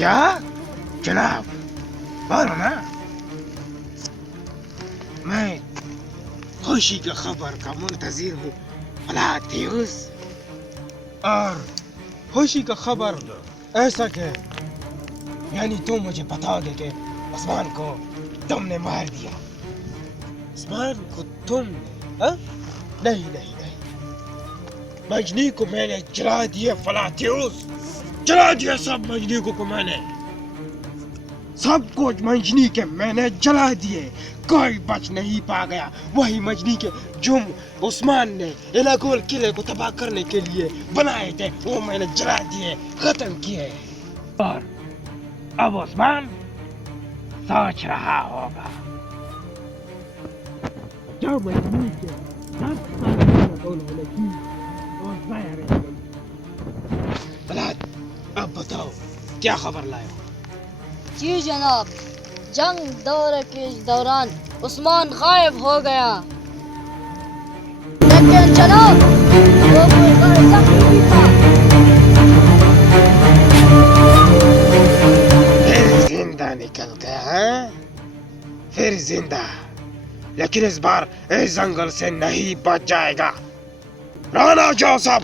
क्या जनाब, बोलो ना। मैं खुशी की खबर का मुंतजिर हूँ अलातियुस। और खुशी का खबर ऐसा कि यानी तुम मुझे बताओगे कि उस्मान को तुमने मार दिया। उस्मान को तुमने? हाँ? नहीं नहीं नहीं, मजनी को मैंने जला दिया फलातियुस, जला दिया सब मजनी को मैंने, सब कुछ मजनी के मैंने जला दिए, कोई बच नहीं पा गया। वही मजनी के जुम उस्मान ने इलागोल किले को तबाह करने के लिए बनाए थे, वो मैंने जला दिए, खत्म किए। और अब उस्मान सोच रहा होगा जो मजनी के 10 साल उन्होंने की और जाया रह गई। अब बताओ क्या खबर लाए हो? जी जनाब, जंग दौरे के दौरान उस्मान गायब हो गया, लेकिन जनाब वो जख्मी था। फिर जिंदा निकल गया है, फिर जिंदा, लेकिन इस बार इस जंगल से नहीं बच जाएगा। राना जोसेफ,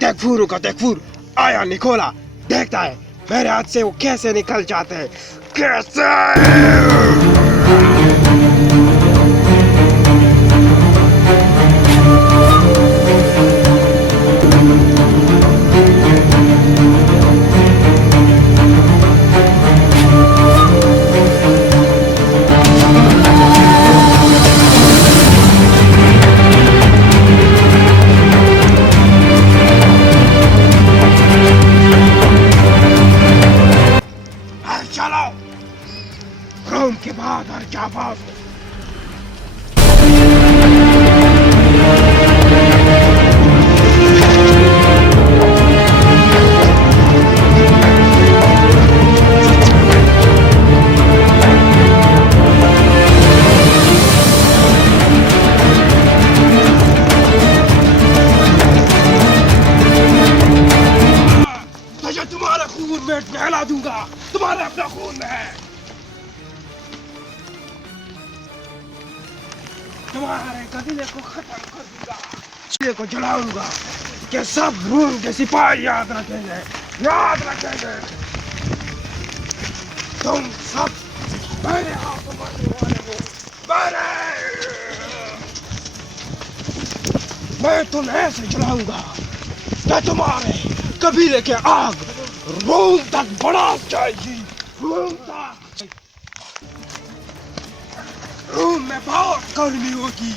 देखफूर का देखफूर आया निकोला, देखता है मेरे हाथ से वो कैसे निकल जाते हैं, कैसे। चलो रोम के बाद और जाबाज तुझे तुम्हारा खून में नहला दूंगा, तुम्हारे अपना खून में है, तुम्हारे कबीले को खत्म कर दूंगा, किले को जलाऊंगा कि सब रूम के सिपाही याद रखेंगे, याद रखेंगे। तुम सब मेरे हाथों मरने वाले हो, मैं तुम्हें ऐसे जलाऊंगा कि तुम्हारे कबीले के आग रोम तक बढ़ा जाएगी, रोम तक। रूम में बहुत गर्मी होगी,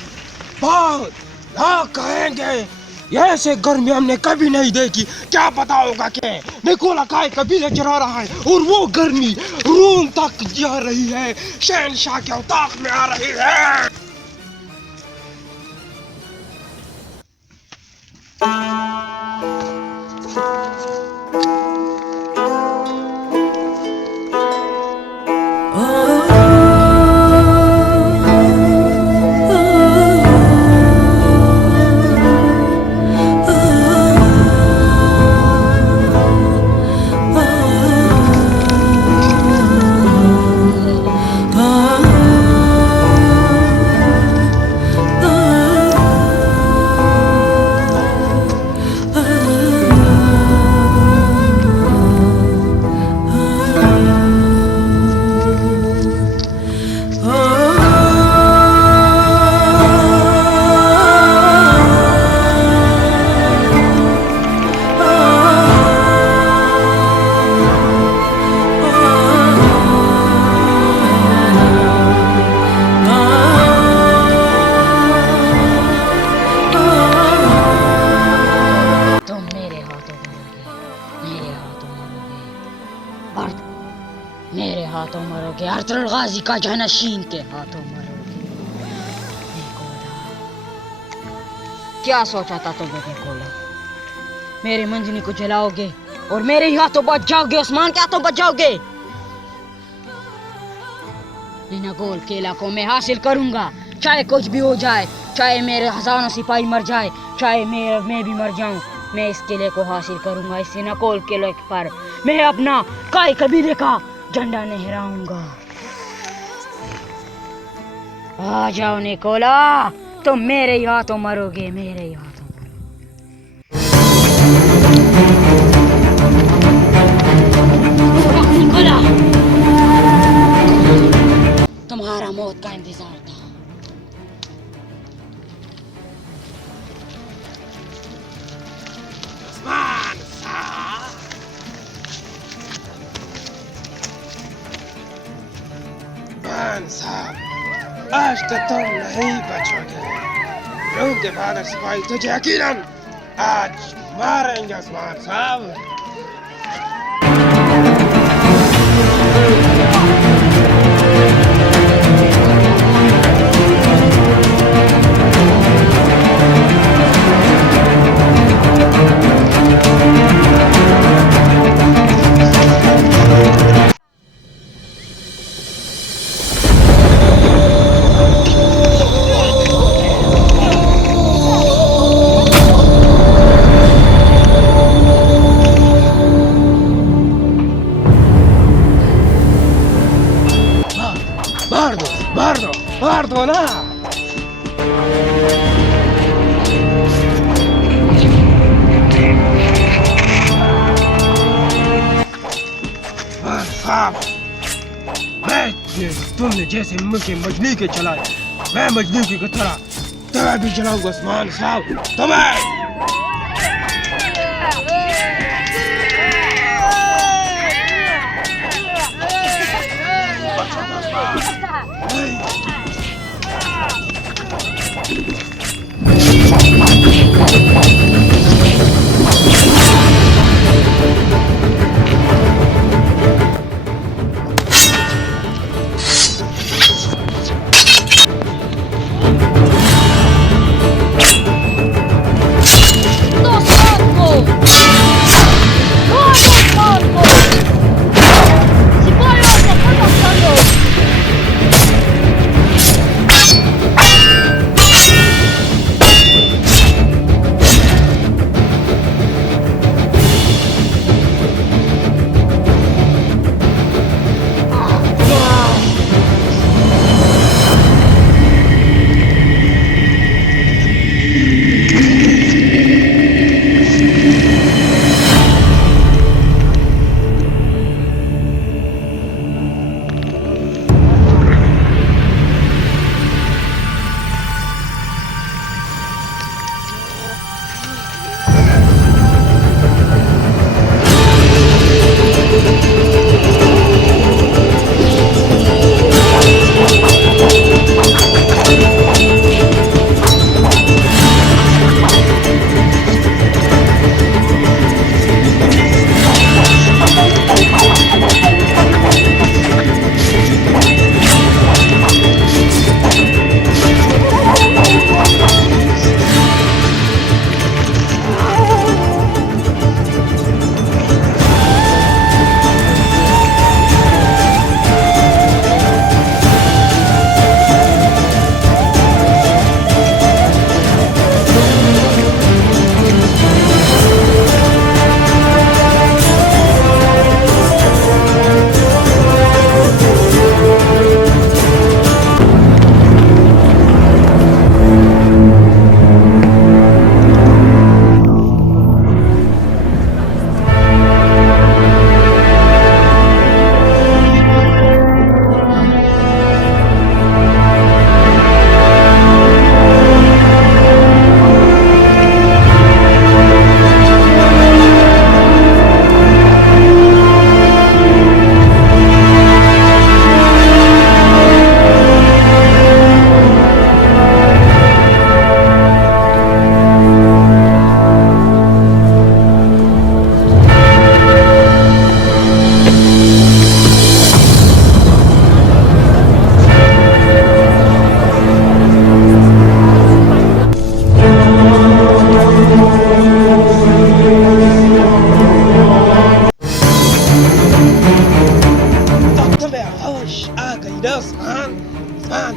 बहुत, लोग कहेंगे ये ऐसे गर्मी हमने कभी नहीं देखी। क्या पता होगा कि निकोला काय कबीले चला रहा है और वो गर्मी रूम तक जा रही है, शहनशाह के औताक में आ रही है। मेरे हाथों मरोगे, अर्तुगरुल गाजी का जानशीन के हाथों मरोगे। निकोला, क्या सोचा था तुमने निकोला? मेरे मंजनी को जलाओगे और मेरे ही हाथों बच जाओगे, उस्मान के हाथों बच जाओगे। निनागोल के इलाकों में हासिल करूंगा, चाहे कुछ भी हो जाए, चाहे मेरे हजारों सिपाही मर जाए, चाहे मैं भी मर जाऊं, मैं इस किले को हासिल करूंगा। इस नकोल किले पर मैं अपना काय कबीले का झंडा लहराऊंगा। आ जाओ निकोला, तुम मेरे ही हाथों मरोगे, मेरे ही हाथों। निकोला, तुम्हारा मौत का इंतजार था। उस्मान साहब, उस्मान साहब, आज तो तुम नहीं बचोगे। रूम के बाद सिपाही तुझे यकीनन आज मारेंगे उस्मान साहब। मार दो ना। साहब, तुमने जैसे मुझे मजनू के चलाए, मैं मजनू की तरह तुम्हें भी चलाऊंगा उस्मान साहब, तुम्हें।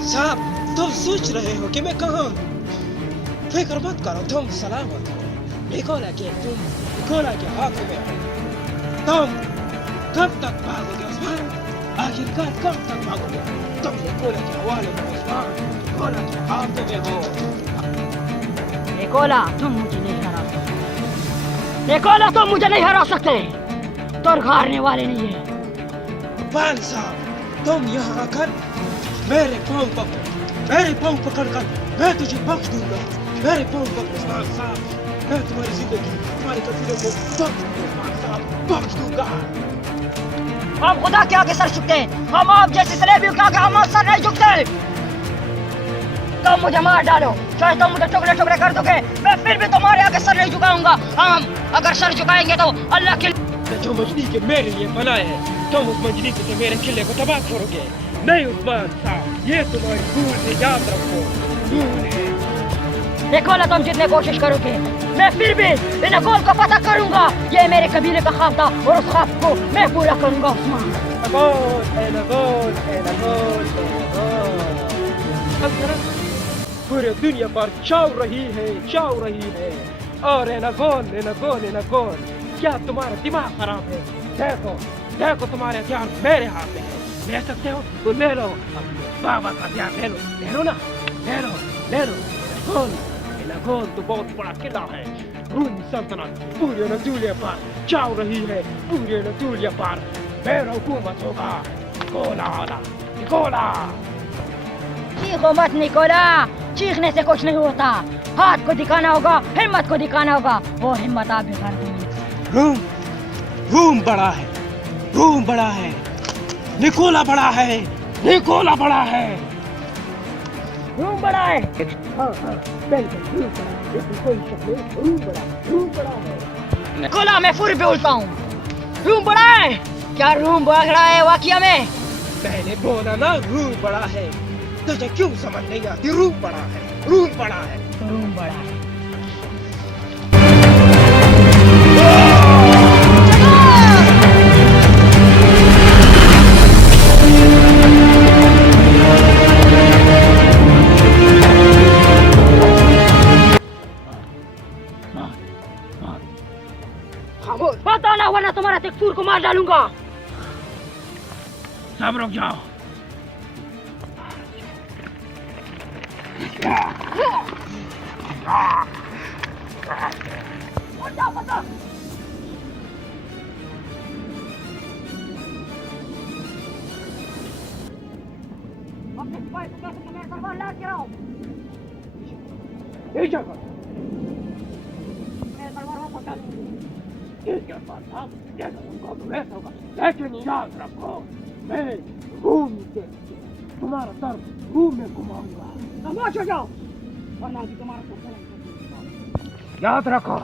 साहब, तुम सोच रहे हो कि मैं कहाँ हूँ? फिक्र मत करो, तुम सलामत हो। निकोला के तुम निकोला के हाथों में हो। तुम कब तक भागोगे उस्मान? आखिरकार कब तक भागोगे? तुम निकोला के हवाले में उस्मान, निकोला के हाथों में हो। निकोला तुम मुझे नहीं हरा सकते। निकोला तुम मुझे नहीं हरा सकते। तुम हारने वाले नहीं है। बाल साहब, तुम यहाँ आकर मेरे पाँव पकड़ो, मेरे पाँव पकड़कर मैं तुझे बख्श दूंगा। मेरे पाँव पकड़ो उस्मान साहब, मैं तुम्हारी जिंदगी, तुम्हारे कबीले को बख्श दूंगा उस्मान साहब, बख्श दूंगा। हम खुदा के आगे सर झुकते हैं। हम आप जैसे सलेबियों के आगे हम सर नहीं झुकते। तुम मुझे मार डालो, चाहे तुम मुझे टुकड़े टुकड़े कर दोगे, मैं फिर भी तुम्हारे आगे सर नहीं झुकाऊंगा। हम अगर सर झुकाएंगे तो अल्लाह के जो मजनी के मेरे लिए बनाए हैं, तुम उस मजनी से मेरे किले को तबाह करोगे। नहीं उस्मान साहब, ये तुम्हारी भूल है, याद रखो, भूल है। निकोला तुम जितने कोशिश करोगे, मैं फिर भी इन गोल को पता करूंगा। ये मेरे कबीले का ख्वाब था और उस ख्वाब को मैं पूरा करूंगा उस्मान। पूरी दुनिया पर चाव रही है और एनागोन, क्या तुम्हारा दिमाग खराब है? देखो तुम्हारे हथियार मेरे हाथ में है। ले सकते हो तो ले लो, बाबा का हथियार ले लो ना, ले लो। एनागोन तो बहुत बड़ा किला है। रूम सल्तनत पूरी अनातोलिया पर चाव रही है, पूरी अनातोलिया पर मेरा हुकूमत होगा। निकोला चीखो मत निकोला, चीखने से कुछ नहीं होता। हाथ को दिखाना होगा, हिम्मत को दिखाना होगा, वो हिम्मत आप बिगाड़ देंगे। रूम बड़ा है, निकोला बड़ा है। रूम बड़ा है। बिल्कुल कोई शक नहीं, रूम बड़ा है। निकोला मैं फिर बोलता हूँ, रूम बड़ा है। क्या रूम बड़ा है वाकया में? मैंने बोला ना रूम बड़ा है, तुझे क्यों समझ नहीं आती? रूम बड़ा है। रूम बड़ा है। पता ना, वरना तुम्हारा तेकफूर को मार डालूंगा। सब रुक जाओ। लेकिन याद रखो, मैं रूम से तुम्हारा सर रूम में घुमाऊंगा। खामोश हो जाओ, वरना भी तुम्हारा सर। याद रखो,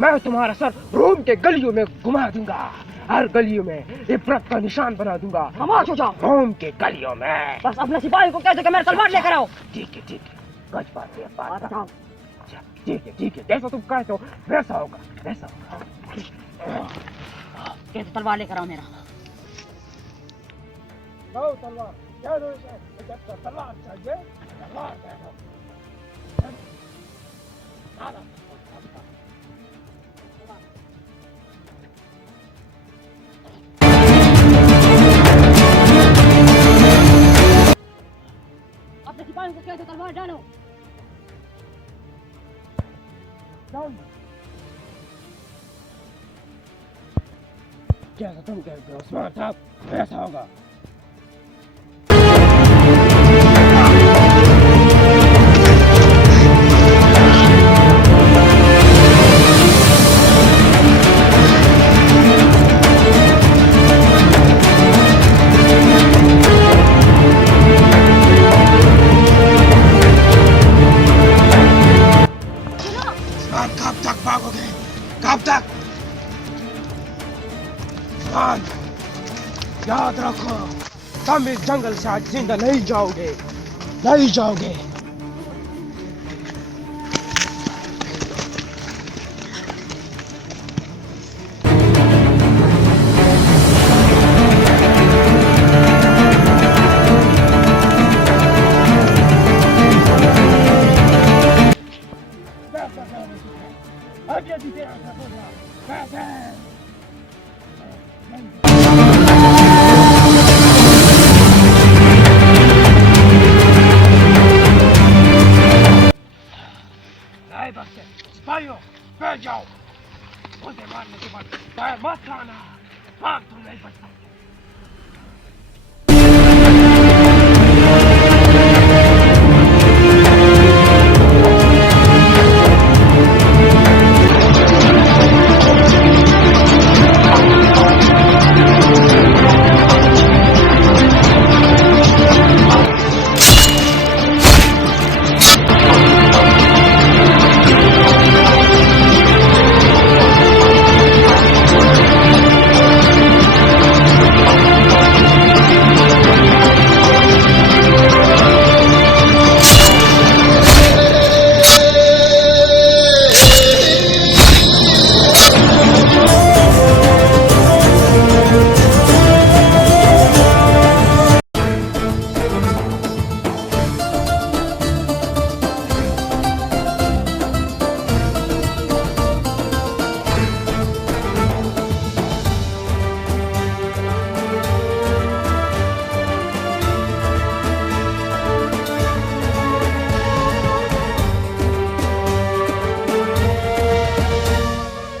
मैं तुम्हारा सर रोम के गलियों में घुमा दूंगा। हर गलियों में इबरत का निशान बना दूंगा। खामोश हो जाओ। रोम के गलियों में। बस अपने सिपाही को कह दो कि मेरे तलवार लेकर आओ। ठीक है। कुछ बात है। ठीक है। जैसा तुम कहते हो वैसा होगा। कह दो तलवार लेकर आओ मेरा। तलवार चाहिए, तलवार दे दो। अपने सिपाही को कह दो तलवार डालो। जैसा तुम कहते हो उस्मान साहब वैसा होगा। कब तक? याद रखो, तुम इस जंगल से आज जिंदा नहीं जाओगे। नहीं बचते सिपाहियों, बैठ जाओ। मुझे मारने के बाद पैर मत खाना, भाग तुम नहीं बच सकते।